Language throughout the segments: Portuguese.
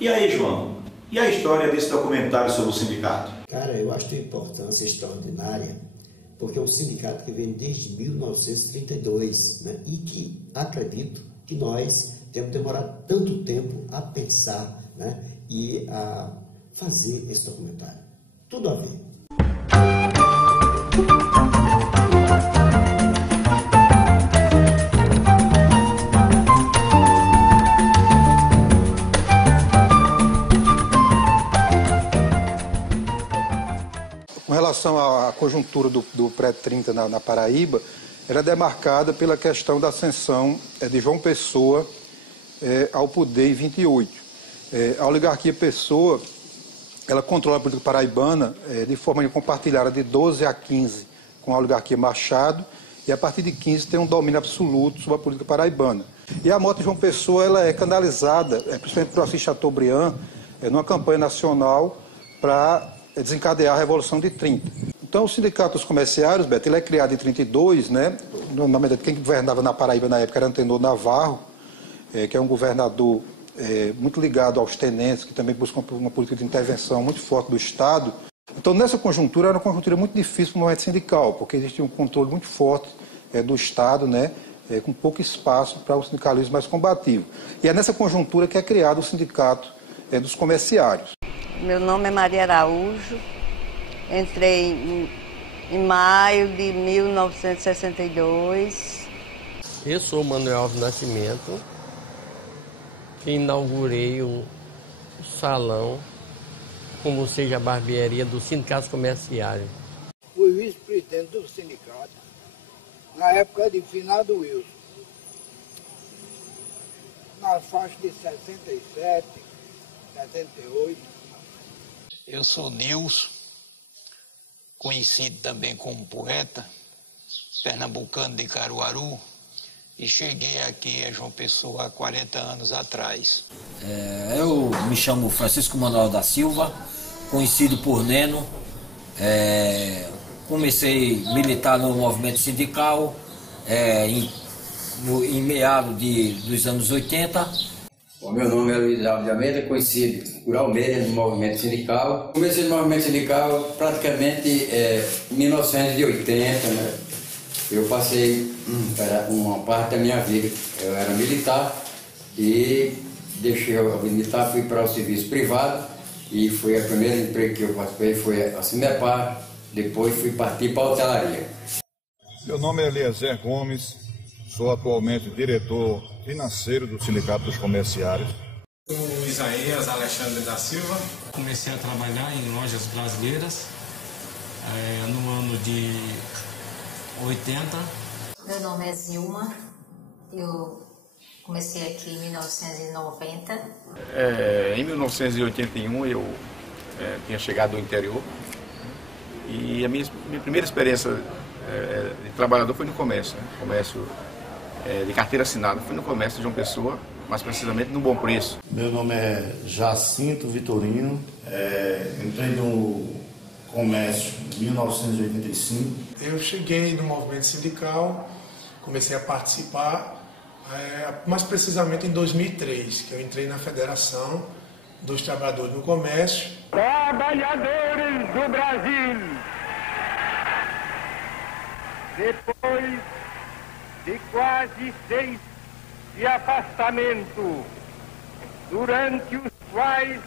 E aí, João? E a história desse documentário sobre o sindicato? Cara, eu acho de importância extraordinária, porque é um sindicato que vem desde 1932, né? E que acredito que nós temos demorado tanto tempo a pensar, né? E a fazer esse documentário. Tudo a ver. Com relação à conjuntura do pré-30 na Paraíba, era demarcada pela questão da ascensão de João Pessoa ao poder em 28. A oligarquia Pessoa, ela controla a política paraibana de forma compartilhada de 12 a 15 com a oligarquia Machado, e a partir de 15 tem um domínio absoluto sobre a política paraibana. E a morte de João Pessoa ela é canalizada, principalmente por Assis Chateaubriand, numa campanha nacional para desencadear a Revolução de 30. Então, o Sindicato dos Comerciários, Beto, ele é criado em 32, né? Na verdade, quem governava na Paraíba na época era Antenor Navarro, que é um governador muito ligado aos tenentes, que também buscam uma política de intervenção muito forte do Estado. Então, nessa conjuntura, era uma conjuntura muito difícil para o movimento sindical, porque existia um controle muito forte do Estado, né? Com pouco espaço para o sindicalismo mais combativo. E é nessa conjuntura que é criado o Sindicato dos Comerciários. Meu nome é Maria Araújo, entrei em maio de 1962. Eu sou Manuel Alves Nascimento, que inaugurei o salão, como seja a barbearia do Sindicato Comerciário. Fui vice-presidente do sindicato, na época de finado Wilson, na faixa de 67, 78. Eu sou Nilson, conhecido também como poeta, pernambucano de Caruaru, e cheguei aqui a João Pessoa há 40 anos atrás. Eu me chamo Francisco Manuel da Silva, conhecido por Neno. Comecei a militar no movimento sindical em meados dos anos 80. O meu nome é Luiz Alves de Almeida, conhecido por Almeida no movimento sindical. Comecei no movimento sindical praticamente em 1980, né? Eu passei uma parte da minha vida, eu era militar e deixei a vida militar, fui para o serviço privado e foi a primeira emprego que eu participei, foi a Cimepar, depois fui partir para a hotelaria. Meu nome é Eliezer Gomes, sou atualmente diretor financeiro do Sindicato dos Comerciários. Sou Isaías Alexandre da Silva. Comecei a trabalhar em lojas brasileiras no ano de 80. Meu nome é Zilma, eu comecei aqui em 1990. Em 1981 eu tinha chegado do interior e a minha primeira experiência de trabalhador foi no comércio, né? Comércio de carteira assinada, fui no comércio de João Pessoa, mais precisamente no Bom Preço. Meu nome é Jacinto Vitorino, entrei no comércio em 1985. Eu cheguei no movimento sindical, comecei a participar, mais precisamente em 2003, que eu entrei na Federação dos Trabalhadores no Comércio. Trabalhadores do Brasil, depois de quase 6 de afastamento, durante os quais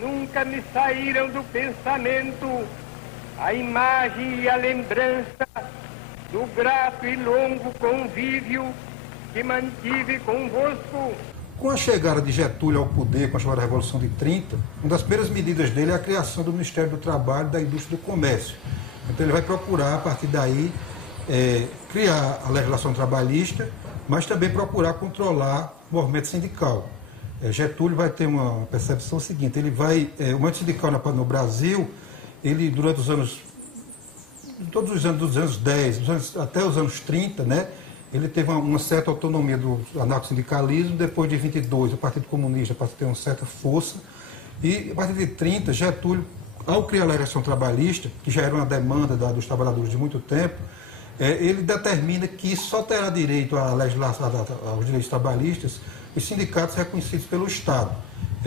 nunca me saíram do pensamento a imagem e a lembrança do grato e longo convívio que mantive convosco. Com a chegada de Getúlio ao poder, com a chamada Revolução de 30, uma das primeiras medidas dele é a criação do Ministério do Trabalho e da Indústria e do Comércio. Então ele vai procurar, a partir daí, criar a legislação trabalhista, mas também procurar controlar o movimento sindical. Getúlio vai ter uma percepção seguinte, o movimento sindical no Brasil, ele durante os anos, todos os anos dos anos 10, até os anos 30, né, ele teve uma certa autonomia do anarcossindicalismo. Depois de 22, o Partido Comunista passou a ter uma certa força. E a partir de 30, Getúlio, ao criar a legislação trabalhista, que já era uma demanda dos trabalhadores de muito tempo, ele determina que só terá direito à legislação, aos direitos trabalhistas os sindicatos reconhecidos pelo Estado.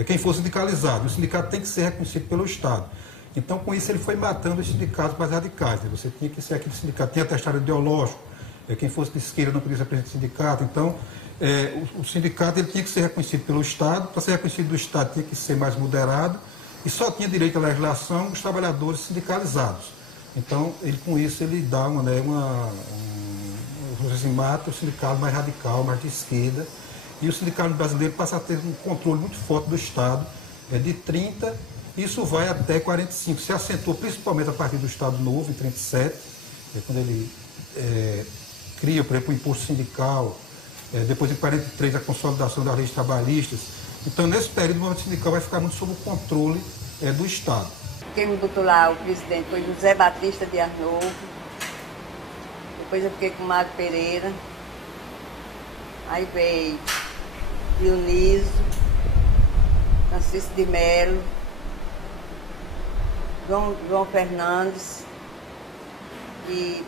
Quem for sindicalizado, o sindicato tem que ser reconhecido pelo Estado. Então, com isso, ele foi matando os sindicatos mais radicais. Você tinha que ser aquele sindicato, tinha atestado ideológico, quem fosse de esquerda não podia ser presidente do sindicato. Então, o sindicato ele tinha que ser reconhecido pelo Estado. Para ser reconhecido do Estado, tinha que ser mais moderado. E só tinha direito à legislação os trabalhadores sindicalizados. Então, com isso, ele dá mata o sindicato mais radical, mais de esquerda. E o sindicato brasileiro passa a ter um controle muito forte do Estado, de 30, isso vai até 45. Se acentuou principalmente a partir do Estado Novo, em 37, quando ele cria, por exemplo, o imposto sindical, depois em 43 a consolidação das leis trabalhistas. Então, nesse período, o movimento sindical vai ficar muito sob o controle do Estado. Quem me botou lá, o presidente, foi José Batista de Arnovo. Depois eu fiquei com Mário Pereira. Aí veio Dionísio, Francisco de Melo, João Fernandes e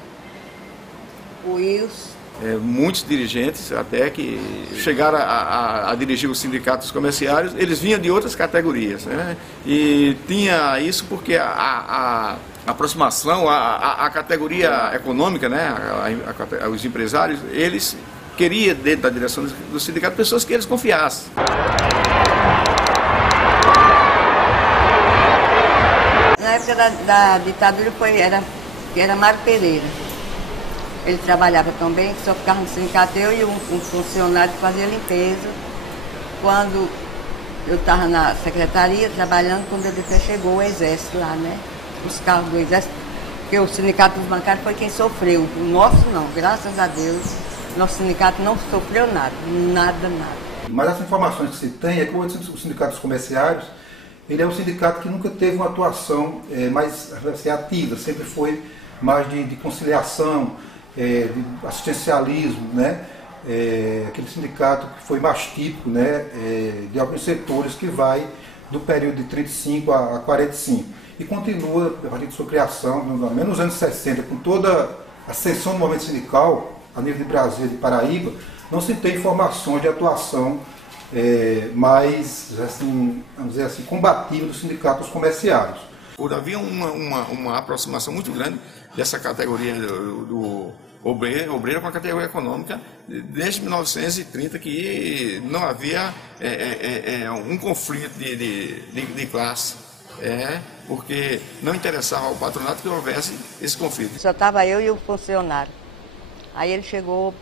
o Wilson. Muitos dirigentes até que chegaram a dirigir os sindicatos comerciários, eles vinham de outras categorias, né? E tinha isso porque a aproximação, a categoria econômica, né? Os empresários, eles queriam dentro da direção do sindicato pessoas que eles confiassem. Na época da ditadura era Mário Pereira. Ele trabalhava também, só ficava no sindicato, eu e um funcionário que fazia limpeza. Quando eu estava na secretaria trabalhando, quando ele chegou o exército lá, né? Os carros do exército, porque o sindicato dos bancários foi quem sofreu. O nosso não, graças a Deus, nosso sindicato não sofreu nada. Mas as informações que se tem é que o sindicato dos comerciários, ele é um sindicato que nunca teve uma atuação mais ativa, sempre foi mais de conciliação, de assistencialismo, né? Aquele sindicato que foi mais típico, né? De alguns setores que vai do período de 35 a 45 e continua a partir de sua criação, no menos nos anos 60, com toda a ascensão do movimento sindical a nível de Brasília e de Paraíba, não se tem informações de atuação mais, assim, vamos dizer assim, combativa dos sindicatos comerciários. Havia uma aproximação muito grande dessa categoria do obreiro com a categoria econômica desde 1930, que não havia um conflito de classe, porque não interessava ao patronato que houvesse esse conflito. Só estava eu e o funcionário. Aí ele chegou,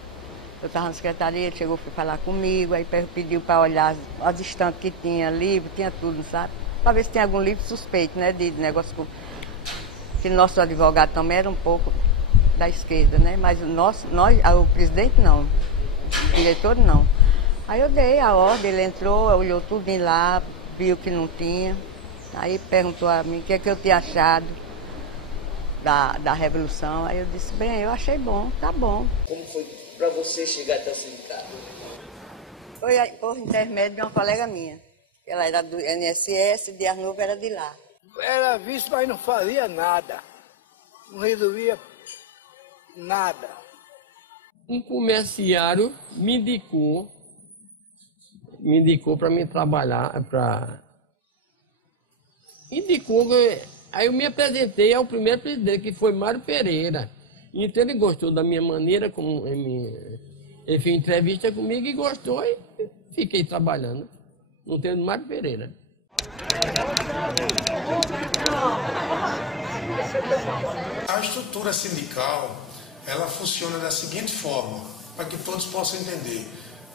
eu estava na secretaria, ele chegou para falar comigo, aí pediu para olhar as estantes que tinha, livro, tinha tudo, sabe? Para ver se tem algum livro suspeito, né, de negócio com... Que nosso advogado também era um pouco da esquerda, né? Mas o presidente não, o diretor não. Aí eu dei a ordem, ele entrou, olhou tudo em lá, viu que não tinha. Aí perguntou a mim o que eu tinha achado da Revolução. Aí eu disse, bem, eu achei bom, tá bom. Como foi para você chegar até o sindicato? Foi por intermédio de uma colega minha. Ela era do INSS, de Arnovo era de lá. Era visto, mas não fazia nada. Não resolvia nada. Um comerciário me indicou para mim trabalhar, aí eu me apresentei ao primeiro presidente, que foi Mário Pereira. Então ele gostou da minha maneira, como ele fez entrevista comigo e gostou, e fiquei trabalhando. Não teve Mário Pereira. A estrutura sindical, ela funciona da seguinte forma, para que todos possam entender.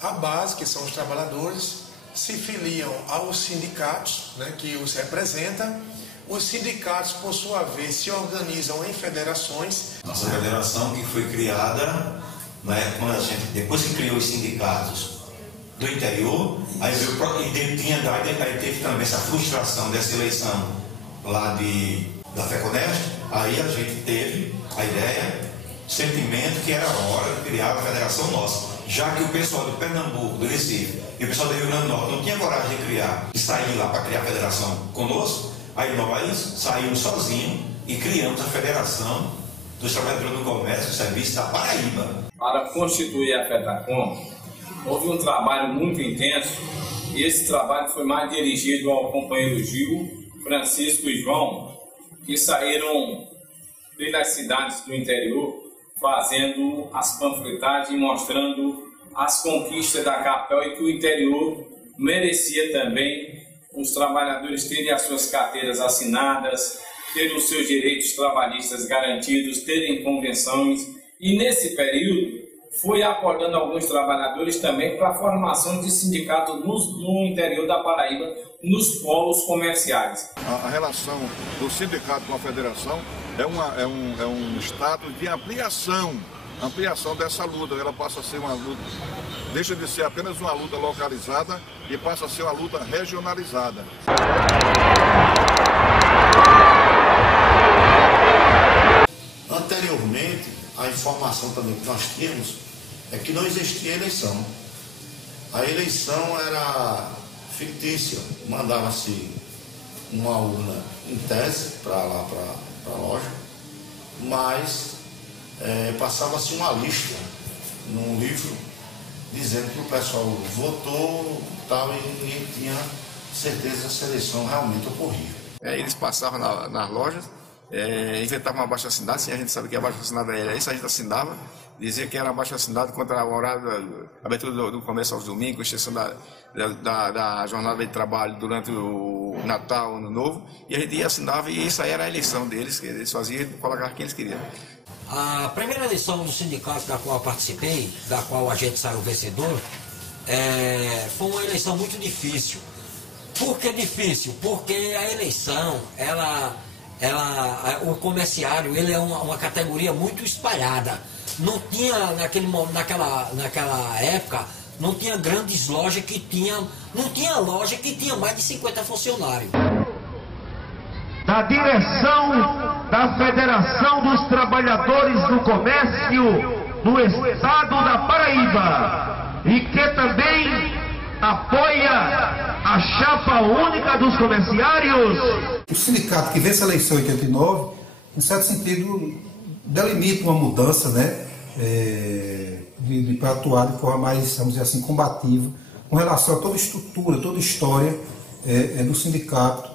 A base, que são os trabalhadores, se filiam aos sindicatos, né, que os representam. Os sindicatos, por sua vez, se organizam em federações. Nossa federação, que foi criada, né, quando depois que criou os sindicatos do interior, aí teve também essa frustração dessa eleição lá de da FECONEST, aí a gente teve a ideia, sentimento que era hora de criar a federação nossa. Já que o pessoal de Pernambuco, do Recife e o pessoal do Rio Grande do Norte não tinha coragem de criar e sair lá para criar a federação conosco, aí nós saímos sozinhos e criamos a Federação dos Trabalhadores do Comércio e Serviços da Paraíba. Para constituir a FETACOM, houve um trabalho muito intenso e esse trabalho foi mais dirigido ao companheiro Gil, Francisco e João, que saíram pelas cidades do interior fazendo as panfletagens e mostrando as conquistas da capital e que o interior merecia também os trabalhadores terem as suas carteiras assinadas, terem os seus direitos trabalhistas garantidos, terem convenções. E nesse período foi acordando alguns trabalhadores também para a formação de sindicatos no interior da Paraíba, nos polos comerciais. A relação do sindicato com a federação é um status de ampliação dessa luta. Ela passa a ser uma luta, deixa de ser apenas uma luta localizada e passa a ser uma luta regionalizada. Anteriormente, a informação também que nós tínhamos é que não existia eleição. A eleição era fictícia, mandava-se uma urna em tese para lá para a loja, mas passava-se uma lista num livro dizendo que o pessoal votou tal, e ninguém tinha certeza se essa eleição realmente ocorria. Eles passavam nas lojas, inventavam uma abaixo-assinado, assim, a gente sabe que abaixo-assinado era isso, a gente assinava, dizia que era abaixo-assinado contra a horário, a abertura do comércio aos domingos, exceção da jornada de trabalho durante o Natal, Ano Novo, e a gente ia assinava e isso aí era a eleição deles, que eles faziam e colocavam quem eles queriam. A primeira eleição do sindicato da qual eu participei, da qual a gente saiu vencedor, foi uma eleição muito difícil. Por que difícil? Porque a eleição, o comerciário, ele é uma categoria muito espalhada. Não tinha, naquela época, não tinha grandes lojas que tinham, não tinha loja que tinha mais de 50 funcionários. Da direção da Federação dos Trabalhadores do Comércio do Estado da Paraíba e que também apoia a chapa única dos comerciários. O sindicato que vence a eleição em 89, em certo sentido, delimita uma mudança, né, para atuar de forma mais, vamos dizer assim, combativa, com relação a toda a estrutura, toda a história do sindicato,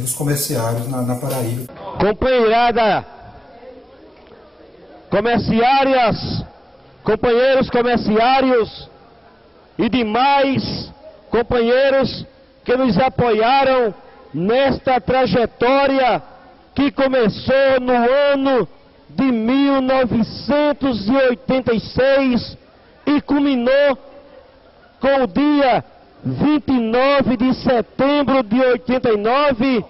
dos comerciários na Paraíba. Companheirada, comerciárias, companheiros comerciários e demais companheiros que nos apoiaram nesta trajetória que começou no ano de 1986 e culminou com o dia 29 de setembro de 89,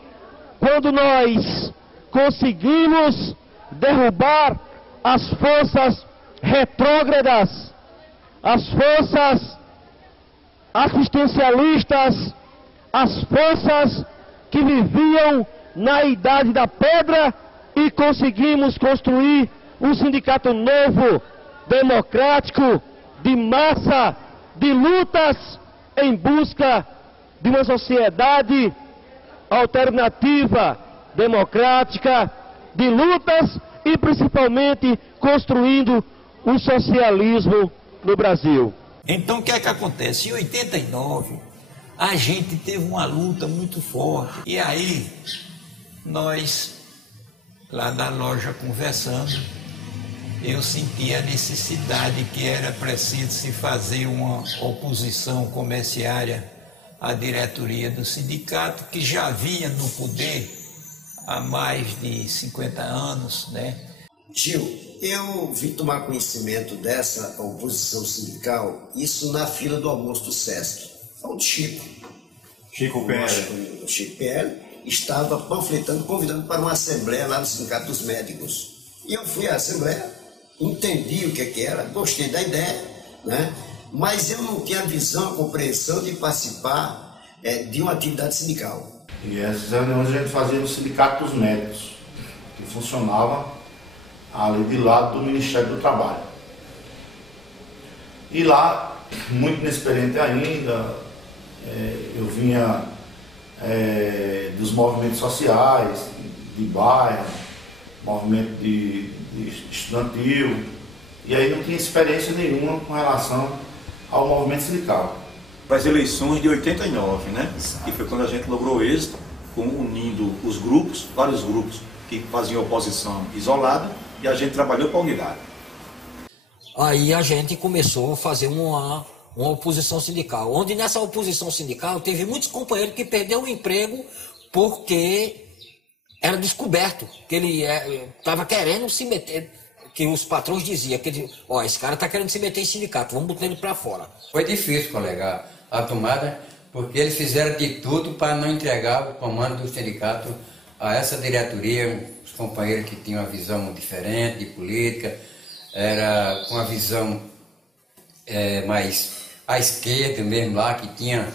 quando nós conseguimos derrubar as forças retrógradas, as forças assistencialistas, as forças que viviam na Idade da Pedra, e conseguimos construir um sindicato novo, democrático, de massa, de lutas em busca de uma sociedade alternativa, democrática, de lutas e principalmente construindo o socialismo no Brasil. Então o que é que acontece? Em 89 a gente teve uma luta muito forte e aí nós lá na loja conversando, eu senti a necessidade que era preciso se fazer uma oposição comerciária à diretoria do sindicato, que já vinha no poder há mais de 50 anos, né? Gil, eu vim tomar conhecimento dessa oposição sindical, isso na fila do almoço do Sesc. Onde Chico PL. Chico PL estava panfletando, convidando para uma assembleia lá no Sindicato dos Médicos. E eu fui à assembleia, entendi o que era, gostei da ideia, né? Mas eu não tinha a visão, a compreensão de participar de uma atividade sindical. E essas reuniões a gente fazia no Sindicato dos Médicos, que funcionava ali de lado do Ministério do Trabalho. E lá, muito inexperiente ainda, eu vinha dos movimentos sociais, de bairro, movimento de estudantil, e aí não tinha experiência nenhuma com relação ao movimento sindical. As eleições de 89, né? Que foi quando a gente logrou êxito, unindo os grupos, vários grupos que faziam oposição isolada, e a gente trabalhou para a unidade. Aí a gente começou a fazer uma oposição sindical, onde nessa oposição sindical teve muitos companheiros que perderam o emprego porque era descoberto que ele estava querendo se meter, que os patrões diziam, que esse cara está querendo se meter em sindicato, vamos botar ele para fora. Foi difícil, colega, a tomada, porque eles fizeram de tudo para não entregar o comando do sindicato a essa diretoria, os companheiros que tinham uma visão diferente de política, era com a visão mais à esquerda mesmo lá, que tinha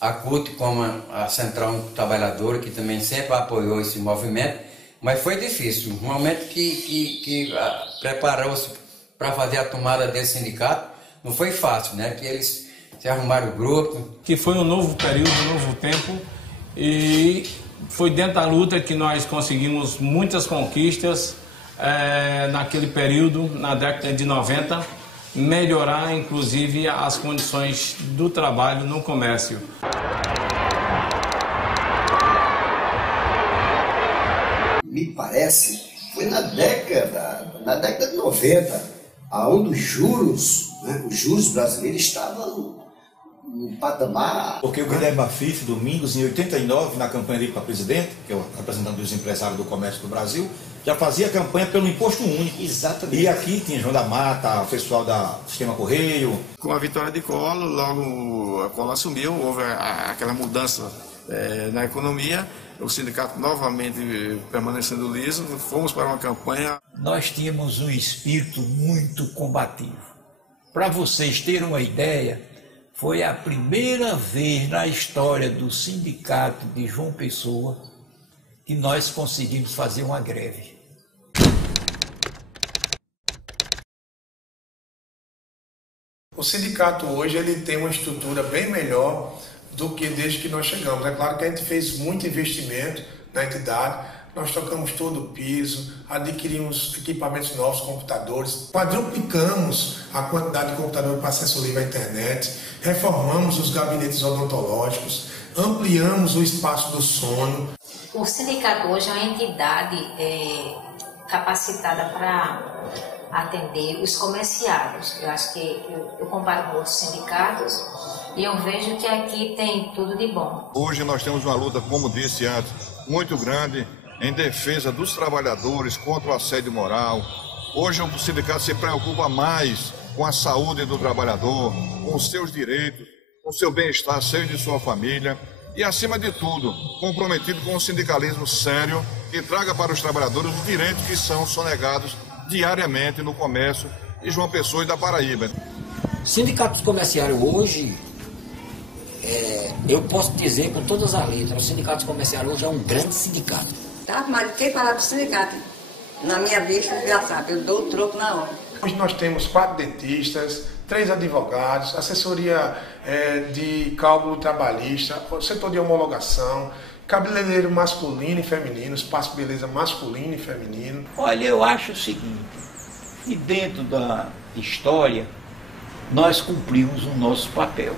a CUT como a Central Trabalhadora, que também sempre apoiou esse movimento, mas foi difícil. No momento que preparou-se para fazer a tomada desse sindicato, não foi fácil, né? Que eles se arrumaram o grupo. Que foi um novo período, um novo tempo, e foi dentro da luta que nós conseguimos muitas conquistas naquele período, na década de 90, melhorar inclusive as condições do trabalho no comércio. Me parece, foi na década de 90, onde os juros brasileiros estavam no patamar... Porque o Guilherme Afif, Domingos, em 89, na campanha dele para presidente, que é o representante dos empresários do comércio do Brasil, já fazia campanha pelo imposto único. Exatamente. E aqui tinha João da Mata, o pessoal da Sistema Correio. Com a vitória de Collor, logo a Collor assumiu, houve aquela mudança na economia, o sindicato novamente permanecendo liso, fomos para uma campanha. Nós tínhamos um espírito muito combativo. Para vocês terem uma ideia, foi a primeira vez na história do sindicato de João Pessoa que nós conseguimos fazer uma greve. O sindicato hoje ele tem uma estrutura bem melhor do que desde que nós chegamos. É claro que a gente fez muito investimento na entidade, nós trocamos todo o piso, adquirimos equipamentos novos, computadores, quadruplicamos a quantidade de computadores para acesso livre à internet, reformamos os gabinetes odontológicos, ampliamos o espaço do sono. O sindicato hoje é uma entidade capacitada para atender os comerciários. Eu acho que eu comparo com outros sindicatos e eu vejo que aqui tem tudo de bom. Hoje nós temos uma luta, como disse antes, muito grande em defesa dos trabalhadores contra o assédio moral. Hoje o sindicato se preocupa mais com a saúde do trabalhador, com os seus direitos, com o seu bem-estar, seu e de sua família. E, acima de tudo, comprometido com um sindicalismo sério que traga para os trabalhadores os direitos que são sonegados diariamente no comércio de João Pessoa e da Paraíba. Sindicatos comerciários hoje, eu posso dizer com todas as letras, o sindicato comerciário hoje é um grande sindicato. Tá, mas quem falar do sindicato, na minha vista, já sabe, eu dou o troco na hora. Hoje nós temos 4 dentistas, 3 advogados, assessoria de cálculo trabalhista, setor de homologação, cabeleireiro masculino e feminino, espaço de beleza masculino e feminino. Olha, eu acho o seguinte, que dentro da história nós cumprimos o nosso papel.